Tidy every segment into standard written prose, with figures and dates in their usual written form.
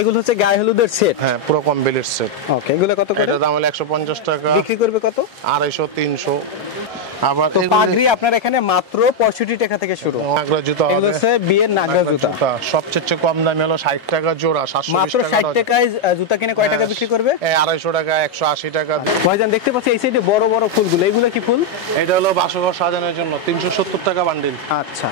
এগুলো হচ্ছে গায়ে হলুদের সেট। হ্যাঁ, পুরো কমপ্লিট সেট। ওকে, এগুলো কত করে? এটার দাম হলো 150 টাকা। বিক্রি করবে কত? 250 300। আবার তো পাগড়ি আপনার এখানে মাত্র 65 টাকা থেকে শুরু। নাগরা জুতা এগুলো হচ্ছে বিয়ের নাগরা জুতা। সবচেয়ে কম দামে হলো 60 টাকা জোড়া, 720 মাত্র 60 টাকায় জুতা কিনে কয় টাকা বিক্রি করবে? 250 টাকা, 180 টাকা। ভাইজান দেখতে পাচ্ছি এই সাইডে বড় বড় ফুলগুলো, এগুলো কি ফুল? এটা হলো বাসঘর সাজানোর জন্য 370 টাকা বান্ডিল। আচ্ছা,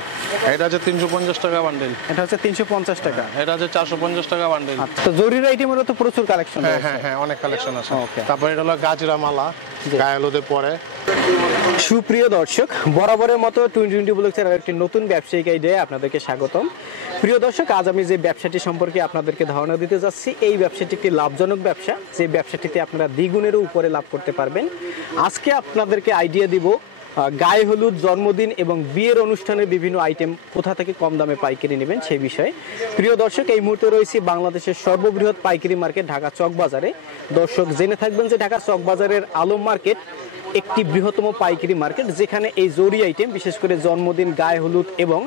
এটা হচ্ছে 350 টাকা বান্ডিল। এটা হচ্ছে 350 টাকা। এটা হচ্ছে 450 টাকা বান্ডিল। তো জরির আইটেমেরও তো প্রচুর কালেকশন আছে। হ্যাঁ, অনেক কালেকশন আছে। ওকে। তারপর এটা হলো গাজরা মালা, গায়ে হলুদে পরে। সুপ্রিয় দর্শক, বরাবরের মতো 2020 ব্লগসের আরেকটি নতুন ব্যবসায়িক আইডিয়ায় আপনাদেরকে স্বাগতম। প্রিয় দর্শক, আজ আমি যে ব্যবসাটি সম্পর্কে আপনাদেরকে ধারণা দিতে যাচ্ছি, এই ব্যবসাটি একটি লাভজনক ব্যবসা, যে ব্যবসাটিতে আপনারা দ্বিগুণেরও উপরে লাভ করতে পারবেন। আজকে আপনাদেরকে আইডিয়া দিব গায়ে হলুদ, জন্মদিন এবং বিয়ের অনুষ্ঠানের বিভিন্ন আইটেম কোথা থেকে কম দামে পাইকারি নেবেন সেই বিষয়ে। প্রিয় দর্শক, এই মুহূর্তে রয়েছে বাংলাদেশের সর্ববৃহৎ পাইকারি মার্কেট ঢাকা চক বাজারে। দর্শক জেনে থাকবেন যে ঢাকা চক বাজারের আলম মার্কেট একটি বৃহত্তম পাইকারি মার্কেট, যেখানে এই জরি আইটেম, বিশেষ করে জন্মদিন, গায়ে হলুদ এবং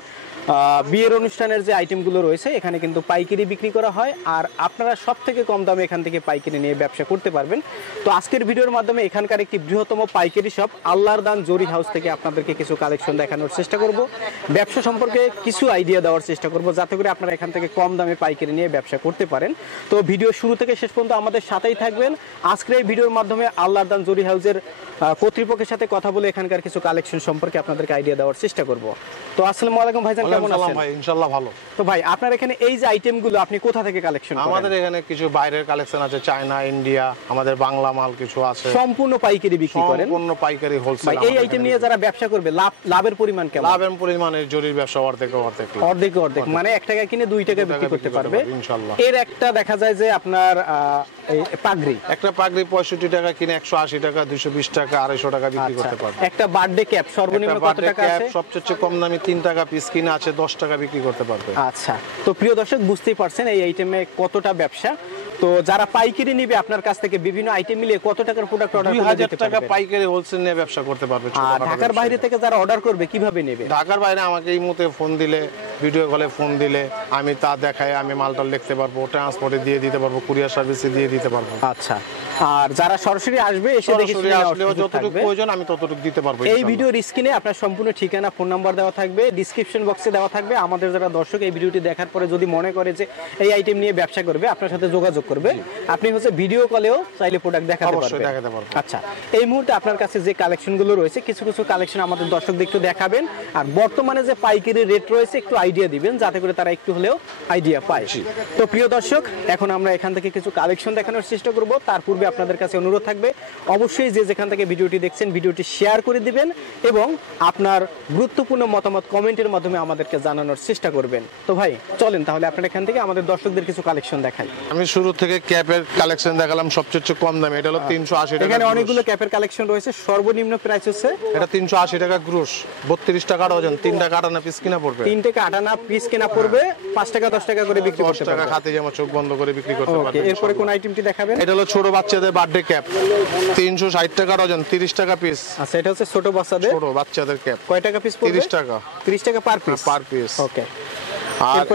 বিয়ের অনুষ্ঠানের যে আইটেমগুলো রয়েছে এখানে কিন্তু পাইকারি বিক্রি করা হয়। আর আপনারা সব থেকে কম দামে এখান থেকে পাইকারি নিয়ে ব্যবসা করতে পারবেন। তো আজকের ভিডিওর মাধ্যমে এখানকার একটি বৃহত্তম পাইকারি শপ আল্লাহর দান জরি হাউস থেকে আপনাদেরকে কিছু কালেকশন দেখানোর চেষ্টা করব, ব্যবসা সম্পর্কে কিছু আইডিয়া দেওয়ার চেষ্টা করব, যাতে করে আপনারা এখান থেকে কম দামে পাইকারি নিয়ে ব্যবসা করতে পারেন। তো ভিডিও শুরু থেকে শেষ পর্যন্ত আমাদের সাথেই থাকবেন। আজকের এই ভিডিওর মাধ্যমে আল্লাহর দান জরি হাউসের কর্তৃপক্ষের সাথে কথা বলে এখানকার কিছু কালেকশন সম্পর্কে আপনাদেরকে আইডিয়া দেওয়ার চেষ্টা করব। তো আসসালামু আলাইকুম ভাইজান, কেমন আছেন? ভাই ইনশাআল্লাহ ভালো। তো ভাই, আপনার এখানে এই যে আইটেমগুলো আপনি কোথা থেকে কালেকশন করেন? আমাদের এখানে কিছু বাইরের কালেকশন আছে, চায়না, ইন্ডিয়া, আমাদের বাংলা মাল কিছু আছে। সম্পূর্ণ পাইকারি বিক্রি করেন? সম্পূর্ণ পাইকারি, হোলসেল। ভাই, এই আইটেম নিয়ে যারা ব্যবসা করবে লাভের পরিমাণ কেমন? লাভের পরিমাণে জরির ব্যবসা অর্ধেক, মানে 1 টাকা কিনে 2 টাকা বিক্রি করতে পারবে ইনশাআল্লাহ। এর একটা দেখা যায় যে আপনার পাগড়ি, একটা পাগড়ি 65 টাকা কিনে 180 টাকা, 220 টাকা, 250 টাকা বিক্রি করতে পারবে। একটা বার্থডে ক্যাপ সর্বনিম্ন কত টাকা আছে? সবচেয়ে কম দামি 3 টাকা পিস কিনে আছে 10 টাকা বিক্রি করতে পারবে। আচ্ছা, তো প্রিয় দর্শক বুঝতেই পারছেন এই আইটেমে কতটা ব্যবসা। তো যারা পাইকারি নিবে আপনার কাছ থেকে বিভিন্ন আইটেম মিলিয়ে কত টাকার প্রোডাক্ট অর্ডার করতে 2000 টাকা পাইকারি হোলসেল নিয়ে ব্যবসা করতে পারবে। আর ঢাকার বাইরে থেকে যারা অর্ডার করবে কিভাবে নেবে? ঢাকার বাইরে আমাকে এই মুহূর্তে ফোন দিলে, ভিডিও কলে ফোন দিলে আমি তা দেখাই, আমি মালটা লিখতে পারবো, ট্রান্সপোর্টে দিয়ে দিতে পারবো, কুরিয়ার সার্ভিসে দিয়ে দিতে পারবো। আচ্ছা, আর যারা সরাসরি আসবে এসে দেখে শুনে যতটুকু প্রয়োজন আমি ততটুকু দিতে পারবো। এই ভিডিওর স্ক্রিনে আপনার সম্পূর্ণ ঠিকানা, ফোন নাম্বার দেওয়া থাকবে, ডেসক্রিপশন বক্সে দেওয়া থাকবে। আমাদের যারা দর্শক এই ভিডিওটি দেখার পরে যদি মনে করে যে এই আইটেম নিয়ে ব্যবসা করবে, আপনার সাথে যোগাযোগ করবে। আপনি হচ্ছে ভিডিও কলেও চাইলে প্রোডাক্ট দেখাতে পারবেন। আচ্ছা, এই মুহূর্তে আপনার কাছে যে কালেকশনগুলো রয়েছে, কিছু কিছু কালেকশন আমাদের দর্শকদের একটু দেখাবেন, আর বর্তমানে যে পাইকারি রেট রয়েছে একটু আইডিয়া দিবেন, যাতে করে তারা একটু হলেও আইডিয়া পায়। তো প্রিয় দর্শক, এখন আমরা এখান থেকে কিছু কালেকশন দেখানোর চেষ্টা করব। তার পূর্বে আপনাদের কাছে অনুরোধ থাকবে অবশ্যই যে যেখান থেকে ভিডিওটি দেখছেন ভিডিওটি শেয়ার করে দিবেন এবং আপনার গুরুত্বপূর্ণ মতামত কমেন্টের মাধ্যমে আমাদেরকে জানানোর চেষ্টা করবেন। তো ভাই চলেন তাহলে আপনার এখান থেকে আমাদের দর্শকদের কিছু কালেকশন দেখাই। আমি শুরু থেকে ক্যাপের কালেকশন দেখালাম সবচেয়ে কম দামে, এটা হলো 380 টাকা। এখানে অনেকগুলো ক্যাপের কালেকশন রয়েছে, সর্বনিম্ন প্রাইস হচ্ছে এটা 380 টাকা গ্রুস, 32 টাকা ডজন, 3 টাকা 58 পিস কিনা পড়বে। 3 টাকা 58 পিস কিনা পড়বে, 5 টাকা 10 টাকা করে বিক্রি করতে 10 টাকা খাতে যেমন চোখ বন্ধ করে বিক্রি করতে পারবে। ওকে, এরপরে কোন আইটেমটি দেখাবেন? এটা হলো ছোট বাচ্চাদের বার্থডে ক্যাপ, 360 টাকা ডজন, 30 টাকা পিস। আচ্ছা, এটা হচ্ছে ছোট বাচ্চাদের ক্যাপ। কয় টাকা পিস পড়বে? 30 টাকা। 30 টাকা পার পিস। ওকে, আর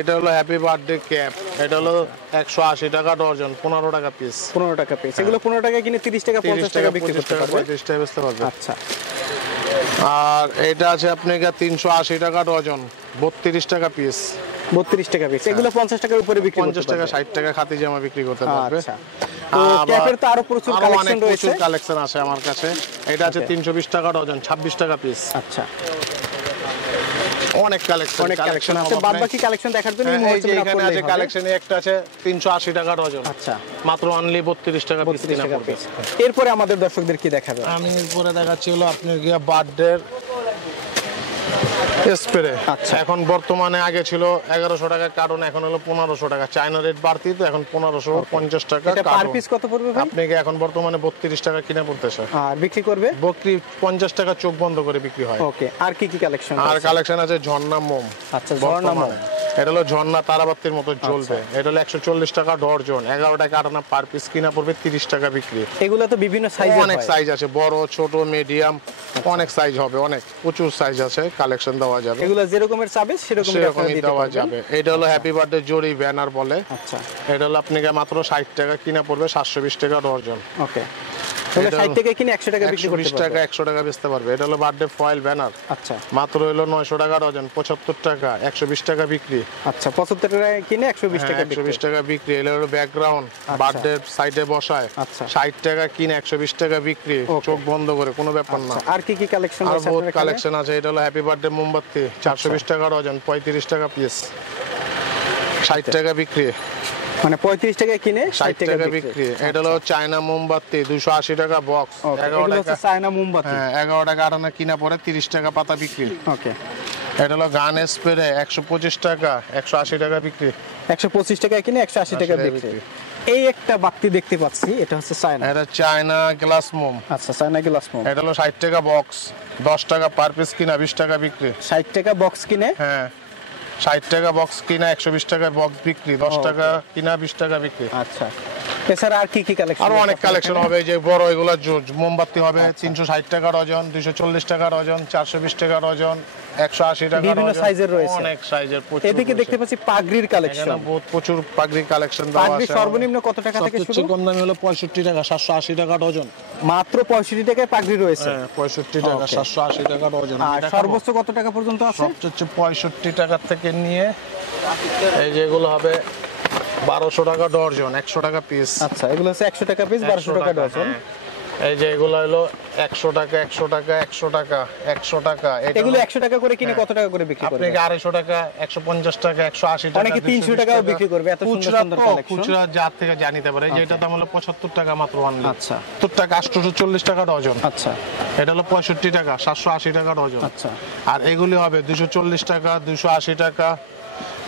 এটা হলো হ্যাপি বার্থডে ক্যাপ, এটা হলো 180 টাকা ডজন, 15 টাকা পিস। 15 টাকা পিস। এগুলো 15 টাকা কিনে 30 টাকা 50 টাকা বিক্রি করতে পারবে, 35 টাকা বেচতে পারবে। আচ্ছা, আর এটা আছে আপনার 380 টাকা ডজন, 32 টাকা পিস। 32 টাকা পিস। এগুলো 50 টাকার উপরে বিক্রি করতে 50 টাকা 60 টাকা খাতি জামা বিক্রি করতে পারবে। আচ্ছা, তো ক্যাপের তো আরো প্রচুর কালেকশন রয়েছে। প্রচুর কালেকশন আছে আমার কাছে। এটা আছে 320 টাকা ডজন, 26 টাকা পিস। আচ্ছা, অনেক কালেকশন আছে। বাদ বাকি কালেকশন দেখার জন্য এখানে আছে কালেকশনে একটা আছে 380 টাকা ডজন। আচ্ছা, মাত্র অনলি 32 টাকা পিস কিনা পড়বে। এরপরে আমাদের দর্শকদের কি দেখাবেন? আমি এরপরে দেখাচ্ছি হলো আপনার বার্থডে স্প্রে। আচ্ছা, এখন বর্তমানে আগে ছিল 1100 টাকা কার্টন, এখন হলো 1500 টাকা। চায়না রেট বাড়তি তো এখন 1550 টাকা এটা পার পিস কত পড়বে ভাই? আপনাকে এখন বর্তমানে 32 টাকা কিনা পড়তেছে। আর বিক্রি করবে? বকরি 50 টাকা চোখ বন্ধ করে বিক্রি হয়। ওকে, আর কি কি কালেকশন? আর কালেকশন আছে ঝর্ণা মোম। আচ্ছা, ঝর্ণা মোম, এটা হলো ঝর্ণা তারাবাতির মতো জ্বলবে। এটা হলো 140 টাকা ডর্জন, 11 টাকা 58 পার পিস কিনা পড়বে, 30 টাকা বিক্রি। এগুলো তো বিভিন্ন সাইজের, অনেক সাইজ আছে, বড় ছোট মিডিয়াম অনেক সাইজ হবে, অনেক প্রচুর সাইজ আছে কালেকশন দেওয়ার দেওয়া যাবে, এগুলো যেরকমের চাবে সেরকমই দেওয়া যাবে। এটা হলো হ্যাপি বার্থডে জরি ব্যানার বলে। আচ্ছা, এটা হলো আপনাকে মাত্র 60 টাকা কিনা পড়বে, 720 টাকা ডজন। ওকে, তাহলে 60 টাকা কিনে 100 টাকা বিক্রি করতে 120 টাকা 100 টাকা বেচতে পারবে। এটা হলো বার্থডে ফয়েল ব্যানার, আচ্ছা মাত্র হলো 900 টাকা ডজন, 75 টাকা, 120 টাকা বিক্রি। আচ্ছা, 75 টাকা কিনে 120 টাকা বিক্রি। 120 টাকা বিক্রি। এটা হলো ব্যাকগ্রাউন্ড, বার্থডে সাইডে বসায়, আচ্ছা। 60 টাকা কিনে 120 টাকা বিক্রি, চোখ বন্ধ করে, কোনো ব্যাপার না। আর কি কি কালেকশন আর আছে বহুত আপনার এখানে? কালেকশন আছে। এটা হলো হ্যাপি বার্থডে মোমবাতি, 420 টাকা ডজন, 35 টাকা পিস, 60 টাকা বিক্রি, মানে 35 টাকা কিনে 60 টাকা বিক্রি। এটা হলো চায়না মোমবাতি, 280 টাকা বক্স, 11 এগুলো হচ্ছে টাকা, চায়না মোমবাতি। হ্যাঁ 11 টাকা আটানা কিনা পরে 30 টাকা পাতা বিক্রি। ওকে, এটা হলো গান স্প্রে, 125 টাকা, 180 টাকা বিক্রি, 125 টাকা কিনে 180 টাকা বিক্রি। এই একটা বাতি দেখতে পাচ্ছি, এটা হচ্ছে চায়না। এটা চায়না গ্লাস মোম, আচ্ছা, চায়না গ্লাস মোম। এটা হলো 60 টাকা বক্স, 10 টাকা পার পিস কিনা, 20 টাকা বিক্রি। 60 টাকা বক্স কিনে, হ্যাঁ 60 টাকা বক্স কিনা, 120 টাকা বক্স বিক্রি, 10 টাকা কিনা, 20 টাকা বিক্রি। আচ্ছা, এছাড়া আর কি কি কালেকশন? আরো অনেক কালেকশন হবে। এই যে বড় এগুলো মোমবাতি হবে 360 টাকা ডজন, 240 টাকা ডজন, 420 টাকা ডজন, 180 টাকা বিভিন্ন ডজন, সাইজের রয়েছে। অনেক সাইজের প্রচুর। এদিকে দেখতে পাচ্ছি পাগড়ির কালেকশন। এখানে বহুত প্রচুর পাগড়ির কালেকশন দেওয়া পাগড়ি আছে। সর্বনিম্ন কত টাকা থেকে শুরু? সবচেয়ে কম দামি হলো 65 টাকা, 780 টাকা ডজন। মাত্র 65 টাকায় পাগড়ি রয়েছে। হ্যাঁ 65 টাকা, Okay. 780 টাকা ডজন। আর সর্বোচ্চ কত টাকা পর্যন্ত আছে? সবচেয়ে 65 টাকা থেকে নিয়ে এই যেগুলো হবে 1200 টাকা ডজন, 100 টাকা পিস। আচ্ছা, এগুলো হচ্ছে 100 টাকা পিস, 1200 টাকা ডজন। এই যে এগুলো হলো 100 টাকা, 100 টাকা, 100 টাকা, 100 টাকা। এগুলো 100 টাকা করে কিনে কত টাকা করে বিক্রি আপনি করবে? 250 টাকা, 150 টাকা, 180 টাকা, অনেকে 300 টাকাও বিক্রি করবে, এত সুন্দর খুচরা সুন্দর তো, কালেকশন। খুচরা যার থেকে জানিতে পারে। এই যে এটা দাম হলো 75 টাকা মাত্র অনলি। আচ্ছা 70 টাকা, 840 টাকা ডজন। আচ্ছা এটা হলো 65 টাকা, 780 টাকা ডজন। আচ্ছা। আর এগুলি হবে 240 টাকা, 280 টাকা।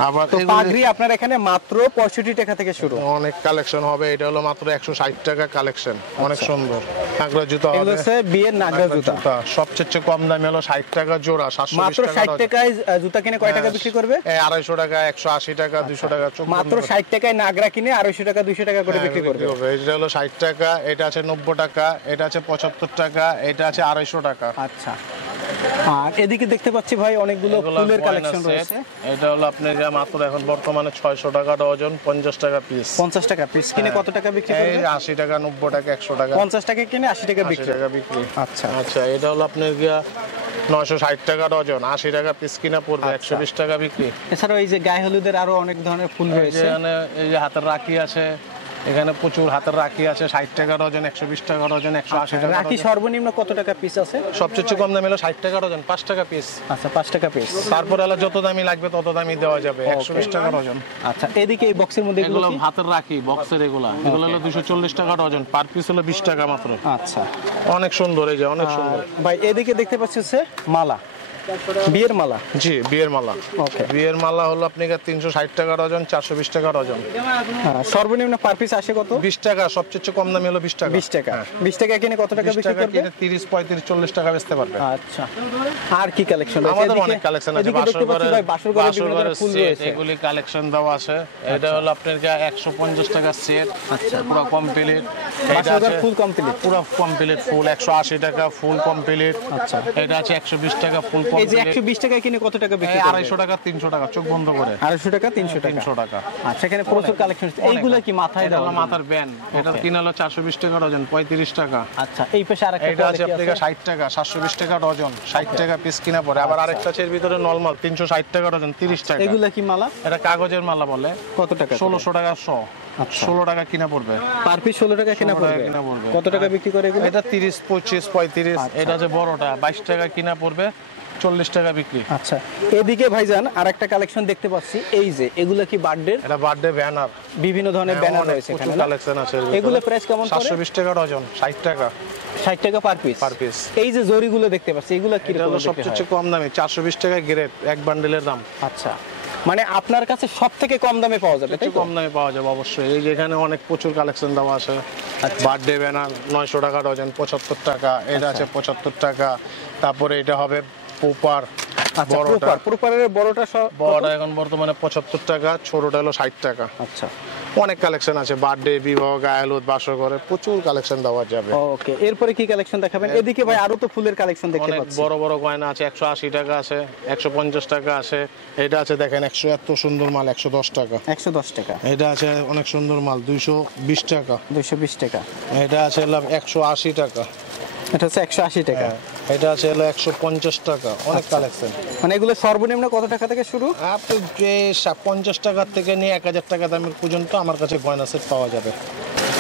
আবার তো এগুলি পাগড়ি আপনার এখানে মাত্র 65 টাকা থেকে শুরু। অনেক কালেকশন হবে। এটা হলো মাত্র 160 টাকা কালেকশন, অনেক সুন্দর। নাগরা জুতা এগুলো হবে, হচ্ছে বিয়ের নাগরা জুতা। সবচেয়ে কম দামি হলো 60 টাকা জোড়া, 720 মাত্র টাকা 60 ডজন। টাকায় জুতা কিনে কয় টাকা বিক্রি করবে? 250 টাকা, 180 টাকা, 200 টাকা, চোখ মাত্র বন্ধ করে। 60 টাকায় নাগরা কিনে 250 টাকা 200 টাকা করে বিক্রি করবে। বিক্রি করবে। এটা হলো 60 টাকা, এটা আছে 90 টাকা, এটা আছে 75 টাকা, এটা আছে 250 টাকা। আচ্ছা, আর এদিকে দেখতে পাচ্ছি ভাই অনেকগুলো এগুলো ফুলের গয়না কালেকশন set। রয়েছে। এটা হলো আপনার মাত্র এখন বর্তমানে 600 টাকা ডজন, 50 টাকা পিস। 50 টাকা পিস কিনে কত টাকা বিক্রি এই করবে? 80 টাকা, 90 টাকা, 100 টাকা, 50 টাকা কিনে 80 টাকা 80 বিক্রি। টাকা বিক্রি। আচ্ছা আচ্ছা, এটা হলো আপনার 960 টাকা ডজন, 80 টাকা পিস কিনা পড়বে, 120 টাকা বিক্রি। এছাড়াও এই যে গায়ে হলুদের আরো অনেক ধরনের ফুল রয়েছে। এখানে এই যে হাতের রাখি আছে, এখানে প্রচুর হাতের রাখি আছে, 60 টাকা ডজন, 120 টাকা ডজন, 180 টাকা রাখি ডজন। সর্বনিম্ন কত টাকা পিস আছে? সবচেয়ে কম দাম হলো 60 টাকা ডজন, 5 টাকা পিস। আচ্ছা, 5 টাকা পিস। তারপরে হলো যত দামি লাগবে তত দামি দেওয়া যাবে, 120 টাকা ডজন। আচ্ছা, এদিকে এই বক্সের মধ্যে এগুলো এগুলো কি? হাতের রাখি বক্সের, এগুলো হলো 240 টাকা ডজন, পার পিস হলো 20 টাকা মাত্র। আচ্ছা অনেক সুন্দর, এই যে অনেক সুন্দর। ভাই, এদিকে দেখতে পাচ্ছি হচ্ছে মালা, বিয়ের মালা। জি, বিয়ের মালা। ওকে, বিয়ের মালা হলো আপনার 360 টাকা ডজন, 420 টাকা ডজন। সর্বনিম্ন পার পিস আসে কত? 20 টাকা, সবচেয়ে কম দামি হলো 20 টাকা। 20 টাকা। 20 টাকা কিনে কত টাকা 20 বিক্রি টাকা করবে? কিনে 30, 35, 40 টাকা বেচতে পারবে। আচ্ছা, আর কি কালেকশন আছে? আমাদের এদিকে- অনেক কালেকশন আছে। এদিকে দেখতে পাচ্ছি ভাই বাসর ঘরে বিভিন্ন ধরনের ফুল রয়েছে। এগুলি কালেকশন দেওয়া আছে। এটা হলো আপনার 150 টাকা সেট, আচ্ছা, পুরো কমপ্লিট। এটা বাসর ঘর আছে ফুল কমপ্লিট। পুরো কমপ্লিট ফুল, 180 টাকা ফুল কমপ্লিট। আচ্ছা, এটা আছে 120 টাকা ফুল এই যে কমপ্লিট। 120 টাকা কিনে কত টাকা বিক্রি করবে? 250 টাকা, 300 টাকা, চোখ বন্ধ করে। 250 টাকা 300 টাকা। 300 টাকা। আচ্ছা, এখানে প্রচুর কালেকশন। এইগুলা কি মাথায় এটা হলো দেওয়া? মাথার ব্যান্ড, এটা কিনা হলো 420 টাকা ডজন, 35 টাকা। আচ্ছা, এই পাশে আরেকটা এটা আছে quality আপনার 60 টাকা, 720 টাকা ডজন, 60 টাকা পিস কিনা পড়ে। আবার আরেকটা আছে এর ভিতরে নরমাল, 360 টাকা ডজন, 30 টাকা। এগুলা কি মালা? এটা কাগজের মালা বলে। কত টাকা? 1600 টাকা 100, আচ্ছা। 16 টাকা কিনা পড়বে। পার পিস 16 টাকা কিনা 16 টাকা পড়বে। কিনা পড়বে। কত টাকা বিক্রি করে এগুলো? এটা 30, 25, 35। আচ্ছা। এটা যে বড়টা 22 টাকা কিনা পড়বে, 40 টাকা বিক্রি। আচ্ছা, এদিকে ভাইজান আরেকটা কালেকশন দেখতে পাচ্ছি। এই যে এগুলা কি বার্থডে? এটা বার্থডে ব্যানার, বিভিন্ন ধরনের ব্যানার রয়েছে এখানে না? কালেকশন আছে। এগুলো প্রাইস কেমন পড়ে? 720 টাকা ডজন, 60 টাকা 60 টাকা পার পিস। Per piece. এই যে জরিগুলো দেখতে পাচ্ছি, এগুলো কি এটা রকম হলো বিক্রি হয়? সবচেয়ে কম দামি, 420 টাকা গ্রেড, এক বান্ডেলের দাম। আচ্ছা, মানে আপনার কাছে সবথেকে কম দামে পাওয়া যাবে, তাই একটু তো? কম দামে পাওয়া যাবে অবশ্যই। এই যে এখানে অনেক প্রচুর কালেকশন দেওয়া আছে। বার্থডে ব্যানার 900 টাকা ডজন, 75 টাকা। এটা আছে 75 টাকা। তারপরে এটা হবে পোপার, আচ্ছা, বড়টা। প্রপারের বড়টা বড়টা এখন বর্তমানে 75 টাকা, ছোটটা হলো 60 টাকা। আচ্ছা, অনেক কালেকশন আছে, বার্থডে, বিবাহ, গায়ে হলুদ, বাসর ঘরে প্রচুর কালেকশন দেওয়া যাবে। ওকে, এরপরে কি কালেকশন দেখাবেন? এদিকে ভাই আরো তো ফুলের কালেকশন দেখতে অনেক পাচ্ছি। বড় বড় গয়না আছে, 180 টাকা আছে, 150 টাকা আছে। এটা আছে দেখেন 100, এত সুন্দর মাল 110 টাকা। 110 টাকা। এটা আছে অনেক সুন্দর মাল 220 টাকা। 220 টাকা। এটা আছে হলো 180 টাকা। এটা হচ্ছে 180 টাকা। এটা আছে হলো 150 টাকা। অনেক কালেকশন। মানে এগুলো সর্বনিম্ন কত টাকা থেকে শুরু? আপনি যে 50 টাকা থেকে নিয়ে 1000 টাকা দামের পর্যন্ত আমার কাছে গয়না সেট পাওয়া যাবে।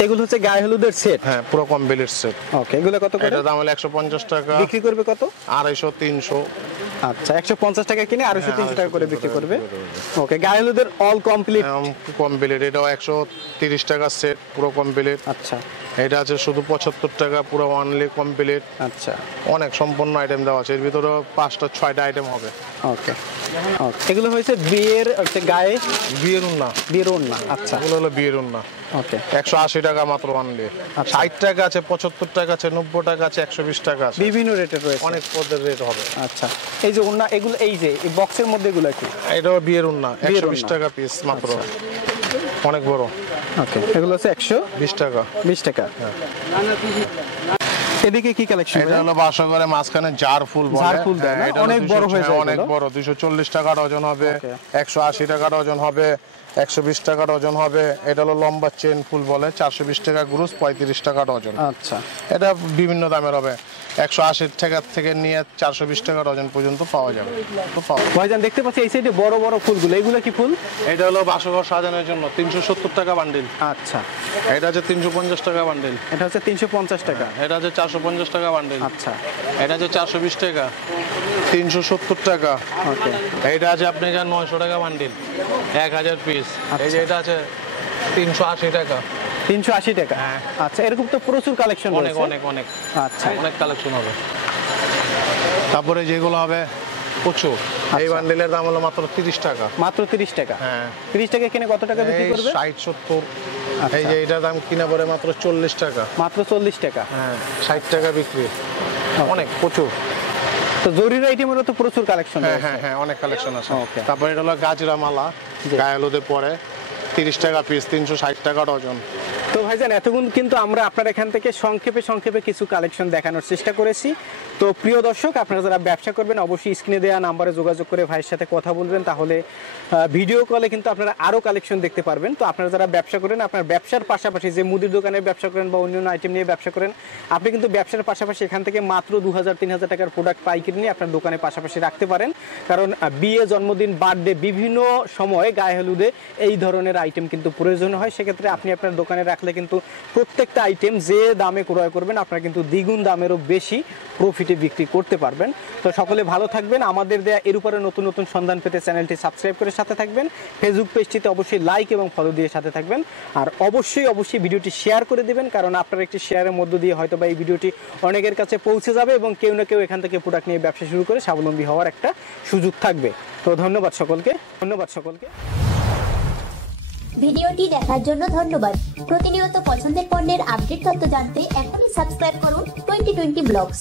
এগুলো হচ্ছে গায়ে হলুদের সেট। হ্যাঁ, পুরো কমপ্লিট সেট। ওকে, এগুলো কত করে? এটার দাম হলো 150 টাকা। বিক্রি করবে কত? 250, 300। আচ্ছা, 150 টাকা কিনে 250 300 টাকা করে বিক্রি করবে। ওকে, গায়ে হলুদের অল কমপ্লিট। কমপ্লিট এটাও 130 টাকা সেট, পুরো কমপ্লিট। আচ্ছা এটা আছে শুধু 75 টাকা, পুরো অনলি কমপ্লিট। আচ্ছা, অনেক সম্পূর্ণ আইটেম দেওয়া আছে, এর ভিতরে 5টা 6টা আইটেম হবে। ওকে ওকে, এগুলো হয়েছে বিয়ের হচ্ছে গায়ে বিয়ের উন্না। বিয়ের ওড়না। আচ্ছা এগুলো হলো বিয়ের উন্না। ওকে, 180 টাকা মাত্র অনলি। 60 টাকা আছে, 75 টাকা আছে, 90 টাকা আছে, 120 টাকা আছে। বিভিন্ন রেটের রয়েছে। অনেক পদের রেট হবে। আচ্ছা, এই যে ওড়না, এগুলো এই যে এই বক্সের মধ্যে এগুলো কি? এটাও বিয়ের উন্না, বিয়ের 120 ওড়না। টাকা পিস মাত্র। অনেক বড়। ওকে, এগুলো হচ্ছে 20 টাকা। 120 টাকা। এদিকে কি কালেকশন? এটা হলো বাসর ঘরে মাঝখানে জার ফুল বলে। জার ফুল দেয় না? হ্যাঁ, এটা হলো অনেক বড় 200 হয়ে যায় অনেক এগুলো। বড়। 240 টাকা ডজন হবে, Okay. 180 টাকা ডজন হবে, 120 টাকা ডজন হবে। এটা হলো লম্বা চেন ফুল বলে, 420 টাকা গ্রুস, 35 টাকা ডজন। আচ্ছা, এটা বিভিন্ন দামের হবে, 180 টাকা থেকে নিয়ে 420 টাকা ডজন পর্যন্ত পাওয়া যাবে। তো ভাইজান দেখতে পাচ্ছি এই সাইডে বড় বড় ফুলগুলো, এগুলো কি ফুল? এটা হলো বাসরঘর সাজানোর জন্য 370 টাকা বান্ডিল। আচ্ছা, এটা আছে 350 টাকা বান্ডিল। এটা হচ্ছে 350 টাকা। এটা আছে 450 টাকা বান্ডিল। আচ্ছা, এটা আছে 420 টাকা, 370 টাকা। ওকে, এইটা আছে আপনার 900 টাকা বান্ডিল, 1000 পিস। এই যে এটা আছে 380 টাকা। 380 টাকা। হ্যাঁ। আচ্ছা, এরকম তো প্রচুর কালেকশন অনেক রয়েছে। অনেক অনেক আচ্ছা, অনেক কালেকশন হবে। তারপরে যেগুলো হবে প্রচুর, এই বান্ডিলের দাম হলো মাত্র 30 টাকা। মাত্র 30 টাকা। হ্যাঁ, 30 টাকা কিনে কত টাকা বিক্রি এই করবে? 60-70। আচ্ছা। এই যে এটার দাম কিনা পড়ে মাত্র 40 টাকা। মাত্র 40 টাকা। হ্যাঁ, 60 টাকা বিক্রি। অনেক প্রচুর। তো জরির আইটেমেরও তো প্রচুর কালেকশন হ্যাঁ রয়েছে। হ্যাঁ হ্যাঁ, অনেক কালেকশন আছে। Okay. তারপরে এটা হলো গাজরা মালা, গায়ে হলুদে পরে, 30 টাকা পিস, 360 টাকা ডজন। তো ভাইজান এতক্ষণ কিন্তু আমরা আপনার এখান থেকে সংক্ষেপে কিছু কালেকশন দেখানোর চেষ্টা করেছি। তো প্রিয় দর্শক, আপনারা যারা ব্যবসা করবেন অবশ্যই স্ক্রিনে দেওয়া নাম্বারে যোগাযোগ করে ভাইয়ের সাথে কথা বলবেন, তাহলে ভিডিও কলে কিন্তু আপনারা আরও কালেকশন দেখতে পারবেন। তো আপনারা যারা ব্যবসা করেন, আপনার ব্যবসার পাশাপাশি যে মুদির দোকানের ব্যবসা করেন বা অন্যান্য আইটেম নিয়ে ব্যবসা করেন, আপনি কিন্তু ব্যবসার পাশাপাশি এখান থেকে মাত্র 2000-3000 টাকার প্রোডাক্ট পাইকারি নিয়ে আপনার দোকানের পাশাপাশি রাখতে পারেন। কারণ বিয়ে, জন্মদিন, বার্থডে, বিভিন্ন সময়ে গায়ে হলুদে এই ধরনের আইটেম কিন্তু প্রয়োজন হয়। সেক্ষেত্রে আপনি আপনার দোকানে রাখলে কিন্তু প্রত্যেকটা আইটেম যে দামে ক্রয় করবেন আপনারা কিন্তু দ্বিগুণ দামেরও বেশি প্রফিটে বিক্রি করতে পারবেন। তো সকলে ভালো থাকবেন। আমাদের দেয়া এর উপরে নতুন নতুন সন্ধান পেতে চ্যানেলটি সাবস্ক্রাইব করে সাথে থাকবেন। ফেসবুক পেজটিতে অবশ্যই লাইক এবং ফলো দিয়ে সাথে থাকবেন। আর অবশ্যই ভিডিওটি শেয়ার করে দেবেন, কারণ আপনার একটি শেয়ারের মধ্য দিয়ে হয়তো বা এই ভিডিওটি অনেকের কাছে পৌঁছে যাবে এবং কেউ না কেউ এখান থেকে প্রোডাক্ট নিয়ে ব্যবসা শুরু করে স্বাবলম্বী হওয়ার একটা সুযোগ থাকবে। তো ধন্যবাদ সকলকে। ভিডিওটি দেখার জন্য ধন্যবাদ। প্রতিনিয়ত পছন্দের পণ্যের আপডেট তথ্য জানতে এখনই সাবস্ক্রাইব করুন 2020 ব্লগস।